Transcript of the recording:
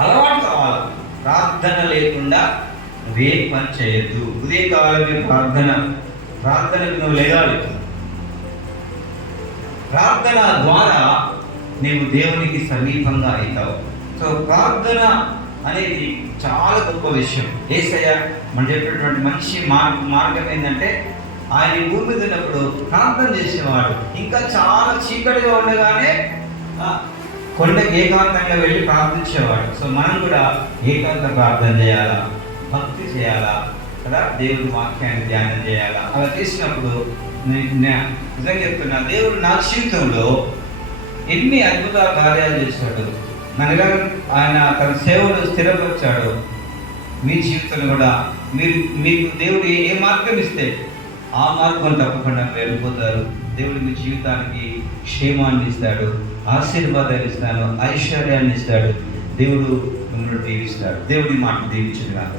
అలవాటు కావాలి. ప్రార్థన లేకుండా నువ్వే పని చేయొద్దు. ఉదయకాలమే ప్రార్థనకు నువ్వు లేగాలి. ప్రార్థన ద్వారా నీవు దేవునికి సమీపంగా అవుతావు. సో ప్రార్థన అనేది చాలా గొప్ప విషయం. యేసయ్య మనం చెప్పినటువంటి మంచి మార్గం ఏంటంటే, ఆయన భూమి మీద ఉన్నప్పుడు ప్రార్థన చేసేవాడు. ఇంకా చాలా చీకటిగా ఉండగానే కొండకి ఏకాంతంగా వెళ్ళి ప్రార్థించేవాడు. సో మనం కూడా ఏకాంత ప్రార్థన చేయాలా, భక్తి చేయాలా కదా, దేవుడి వాక్యాన్ని ధ్యానం చేయాలా. అలా చేసినప్పుడు నిజంగా చెప్తున్నా, దేవుడు నా జీవితంలో ఎన్ని అద్భుత కార్యాలు చేశాడు. నన్ను ఆయన తన సేవలు స్థిరపరిచాడు. మీ జీవితంలో కూడా మీకు దేవుడు ఏ మార్గం ఇస్తే ఆ మార్గం తప్పకుండా వెళ్ళిపోతారు. దేవుడు మీ జీవితానికి క్షేమాన్ని ఇస్తాడు, ఆశీర్వాదాలు ఇస్తాడు, ఐశ్వర్యాన్ని ఇస్తాడు. దేవుడు మిమ్మల్ని దీవిస్తాడు. దేవుడి మాట దీవించుగాక.